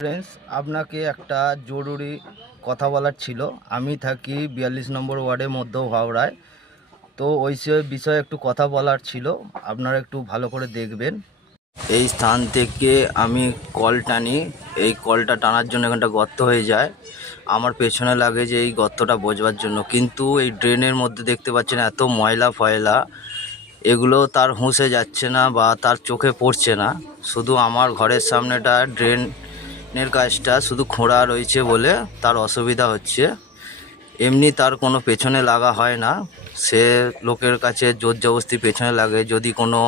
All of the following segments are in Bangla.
ফ্রেন্ডস, আপনাকে একটা জরুরি কথা বলার ছিল। আমি থাকি 42 নম্বর ওয়ার্ডে মধ্য হাওড়ায়। তো ওই বিষয়ে একটু কথা বলার ছিল, আপনারা একটু ভালো করে দেখবেন। এই স্থান থেকে আমি কল টানি, এই কলটা টানার জন্য এখানটা গর্ত হয়ে যায়। আমার পেছনে লাগে যে এই গর্তটা বোঝবার জন্য, কিন্তু এই ড্রেনের মধ্যে দেখতে পাচ্ছেন এত ময়লা ফয়লা, এগুলো তার হুঁসে যাচ্ছে না বা তার চোখে পড়ছে না। শুধু আমার ঘরের সামনেটা ড্রেনের কাজটা শুধু খোঁড়া রয়েছে বলে তার অসুবিধা হচ্ছে। এমনি তার কোনো পেছনে লাগা হয় না, সে লোকের কাছে জোর জবরদস্তি পেছনে লাগে যদি কোনো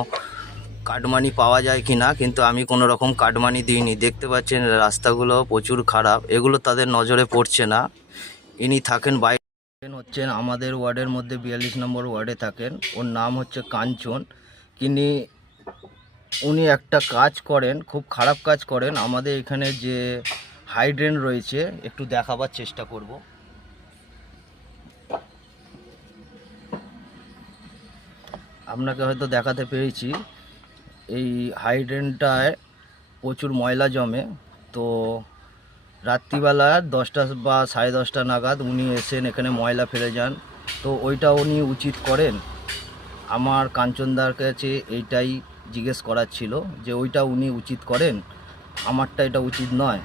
কাটমানি পাওয়া যায় কি না, কিন্তু আমি কোনো রকম কাটমানি দিইনি। দেখতে পাচ্ছেন রাস্তাগুলো প্রচুর খারাপ, এগুলো তাদের নজরে পড়ছে না। ইনি থাকেন বাইরে, হচ্ছেন আমাদের ওয়ার্ডের মধ্যে 42 নম্বর ওয়ার্ডে থাকেন। ওর নাম হচ্ছে কাঞ্চন। উনি একটা কাজ করেন, খুব খারাপ কাজ করেন। আমাদের এখানে যে হাইড্রেন রয়েছে, একটু দেখাবার চেষ্টা করব। আপনাকে হয়তো দেখাতে পেরেছি, এই হাইড্রেনটায় প্রচুর ময়লা জমে। তো রাত্রিবেলা 10টা বা 10:30 নাগাদ উনি এসেন, এখানে ময়লা ফেলে যান। তো ওইটা উনি উচিত করেন? আমার কাঞ্চনদার কাছে এইটাই জিজ্ঞেস করার ছিল যে ওইটা উনি উচিত করেন, আমারটা এটা উচিত নয়।